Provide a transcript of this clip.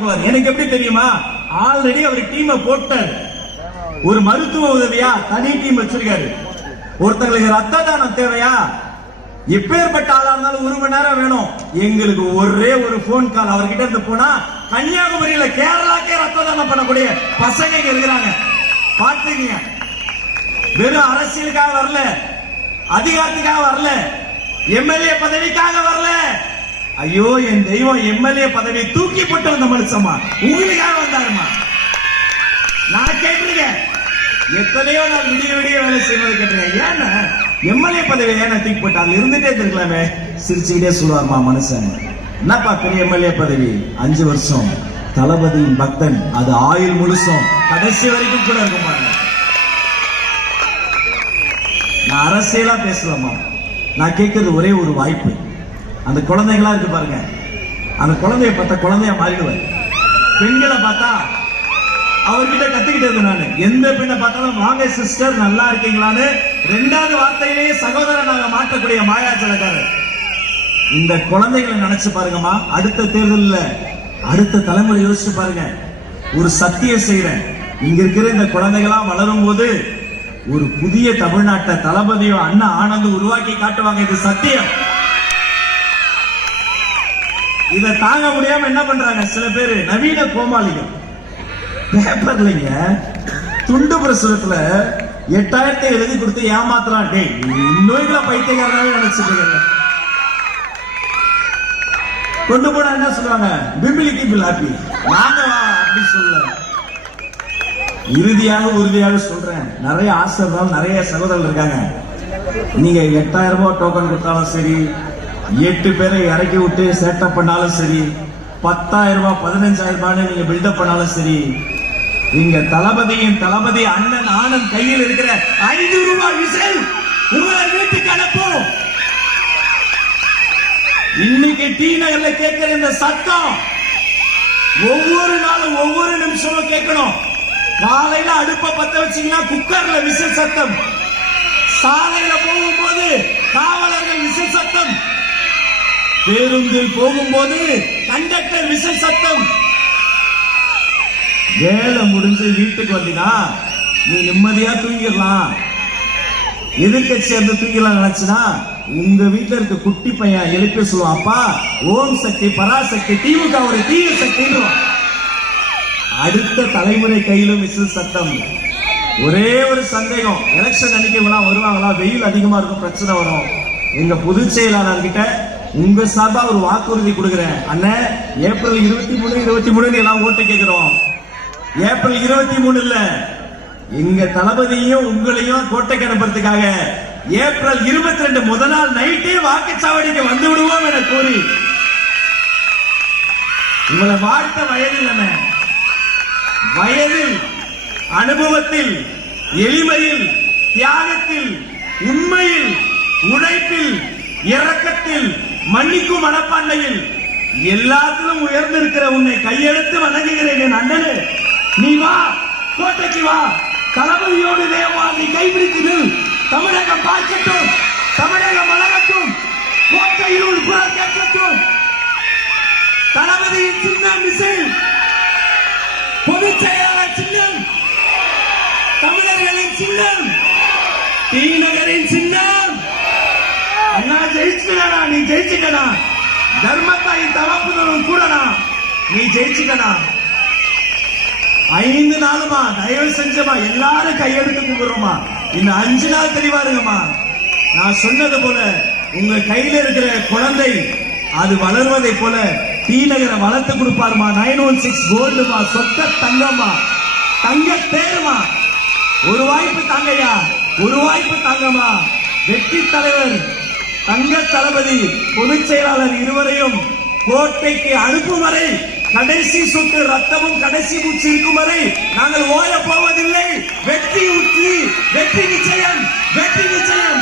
பாத்துக்குவார். எனக்கு எப்படி தெரியுமா? ஆல்ரெடி அவர் டீமை போட்டார். ஒரு மருத்துவ உதவியா தனி டீம் வச்சிருக்காரு. ஒருத்தங்களுக்கு ரத்த தானம் தேவையா, எப்பேற்பட்ட ஆளா இருந்தாலும் 1 மணி நேரம் வேணும், எங்களுக்கு ஒரே ஒரு போன் கால் அவர்கிட்ட இருந்து போனா கன்னியாகுமரியில கேரளாக்கே ரத்த தானம் பண்ணக்கூடிய பசங்க இருக்கிறாங்க. பாத்துக்கீங்க. வெறும் அரசியலுக்காக வரல, அதிகாரத்துக்காக வரல, எம்எல்ஏ பதவிக்காக வரல. ஐயோ என் தெய்வம் எம்எல்ஏ பதவியை தூக்கி போட்டு வந்த மனுஷமா உங்களுக்காக வந்தாருமா. நான் கேட்டிருக்கேன், எத்தனையோ நான் விடிய விடிய வேலை செய்வது கேட்டிருக்கேன். ஏன்னா எம்எல்ஏ பதவி ஏன்னா தூக்கி போட்டு அங்க இருந்துட்டே இருக்கலாமே. சிரிச்சுக்கிட்டே சொல்லுவாருமா மனுஷன். என்னப்பா பெரிய எம்எல்ஏ பதவி, 5 வருஷம் தளபதியின் பக்தன், அது ஆயுள் முழுசும் கடைசி வரைக்கும் கூட இருக்க மாட்டேன். நான் அரசியலா பேசலாமா? நான் கேட்கறது ஒரே ஒரு வாய்ப்பு. அந்த குழந்தைகளா இருக்கு பாருங்க, அந்த குழந்தைய பார்த்தா குழந்தைய மாறிடுவார். பெண்களை பார்த்தா அவர்கிட்ட கத்துக்கிட்டது நானு. எந்த பெண்ணை பார்த்தாலும் வாங்க சிஸ்டர் நல்லா இருக்கீங்களான்னு 2வது வார்த்தையிலேயே சகோதரனாக மாற்றக்கூடிய மாயாஜலக்காரர். இந்த குழந்தைகளை நினைச்சு பாருங்கம்மா. அடுத்த தேர்தலில் அடுத்த தலைமுறை யோசிச்சு பாருங்க. ஒரு சத்தியம் செய்யறேன், இங்க இருக்கிற இந்த குழந்தைகளா வளரும் போது ஒரு புதிய தமிழ்நாட்டை தளபதியோ அண்ணா ஆனந்த் உருவாக்கி காட்டுவாங்க. இது சத்தியம். இதை தாங்க முடியாம என்ன பண்றாங்க சில பேரு, நவீன கோமாளிகள் பேப்பர்லங்க துண்டு பிரசுரத்துல 8000 எழுதி கொடுத்து ஏமாத்தலாம். டே நோய்களை பைத்தியக்காரனாவே நினைச்சிட்டு இருக்காங்க. கொண்டு போனா என்ன சொல்லுவாங்க, பிம்பிலிக்கு பிலாப்பி நாங்க அப்படி சொல்ல. இறுதியாக உறுதியாக சொல்றேன், நிறைய ஆசிரியர்கள் நிறைய சகோதரர்கள் இருக்காங்க. நீங்க 8000 ரூபாய் டோக்கன் கொடுத்தாலும் சரி, 8 பேரை இறக்கி விட்டு செட்டப் பண்ணாலும் சரி, 10,000 ரூபாய் 15,000 ரூபாய் நீங்க பில்டப் பண்ணாலும் சரி, இங்க தளபதி அண்ணன் ஆனந்த் கையில் இருக்கிற 5 ரூபாய் விசில் உங்களை வீட்டுக்கு அனுப்பும். இன்னைக்கு டி நகர்ல கேட்கிற இந்த சத்தம் ஒவ்வொரு நாளும் ஒவ்வொரு நிமிஷமும் கேட்கணும். காலையில அடுப்ப பத்த வச்சீங்கன்னா குக்கர்ல விசில் சத்தம், சாலையில போகும்போது காவலர்கள் விசில் சத்தம், பேருந்தில் போகும்போது கண்டக்டர் விசில் சத்தம். வேலை முடிஞ்சு வீட்டுக்கு வந்தீங்கன்னா நீ நிம்மதியா தூங்கிடலாம், எதிர்கட்சி இருந்து தூங்கிடலாம் நினைச்சுனா உங்க வீட்டுல இருக்க குட்டி பையன் எழுப்பி சொல்லுவான், அப்பா ஓம் சக்தி பராசக்தி திமுக ஒரு தீய சக்தி. அடுத்த தலைமுறை கையிலும் விசில் சத்தம். ஒரே ஒரு சந்தேகம், எலெக்ஷன் அன்னைக்கு வருவாங்களா, வெயில் அதிகமா இருக்கும், பிரச்சனை வரும். எங்க பொதுச் செயலாளர் கிட்ட உங்க சார்பா ஒரு வாக்குறுதி கொடுக்கிறேன், அண்ணன் ஏப்ரல் 23 எல்லாம் ஓட்டு கேட்கிறோம். ஏப்ரல் 23 இல்ல, எங்க தளபதியையும் உங்களையும் கோட்டைக்கு அனுப்புறதுக்காக ஏப்ரல் 22 முதல் நாள் நைட்டே வாக்குச்சாவடிக்கு வந்து விடுவோம் என கூறி உங்களை வாழ்த்த வயதில் வயதில் அனுபவத்தில் எளிமையில் தியாகத்தில் உண்மையில் உழைப்பில் இரக்கத்தில் மன்னிக்கும் மனப்பான்மையில் எல்லாத்திலும் உயர்ந்திருக்கிற உன்னை கையெடுத்து வணங்குகிறேன் என் அண்ணனே. நீ வா, கோட்டைக்கு வா, தளபதியோடு தேவா, நீ கைப்பிடித்து தமிழகம் பார்க்கட்டும், தமிழகம் வளரட்டும், கோட்டையில் குரல் கேட்கட்டும். தளபதியின் சின்னம் விசில், பொதுச் செயலாளர் சின்னம், தமிழர்களின் சின்னம், டி நகரின் சின்னம். அண்ணா ஜெயிச்சுக்கடா, நீ ஜெயிச்சுக்கடா. தர்மத்தாய் தவப்புதலும் கூடனா, நீ ஜெயிச்சுக்கடா. 5 நாளுமா தயவு செஞ்சமா எல்லாரும் கையெடுத்து கும்பிடுறோமா. இந்த 5 நாள் தெளிவா இருங்கம்மா. நான் சொன்னது போல உங்க கையில இருக்கிற குழந்தை அது வளர்வதை போல டி நகரை வளர்த்து கொடுப்பாருமா. 916 கோல்டுமா, சொத்த தங்கம்மா, தங்க தேருமா. ஒரு வாய்ப்பு தாங்கய்யா, ஒரு வாய்ப்பு தாங்கம்மா. வெற்றி தலைவர் தங்க தளபதி பொதுச் செயலாளர் இருவரையும் கோட்டைக்கு அனுப்பும் வரை, கடைசி சொட்டு ரத்தமும் கடைசி மூச்சு இருக்கும் வரை நாங்கள் ஓய போவதில்லை. வெற்றி உச்சி, வெற்றி நிச்சயம், வெற்றி நிச்சயம்.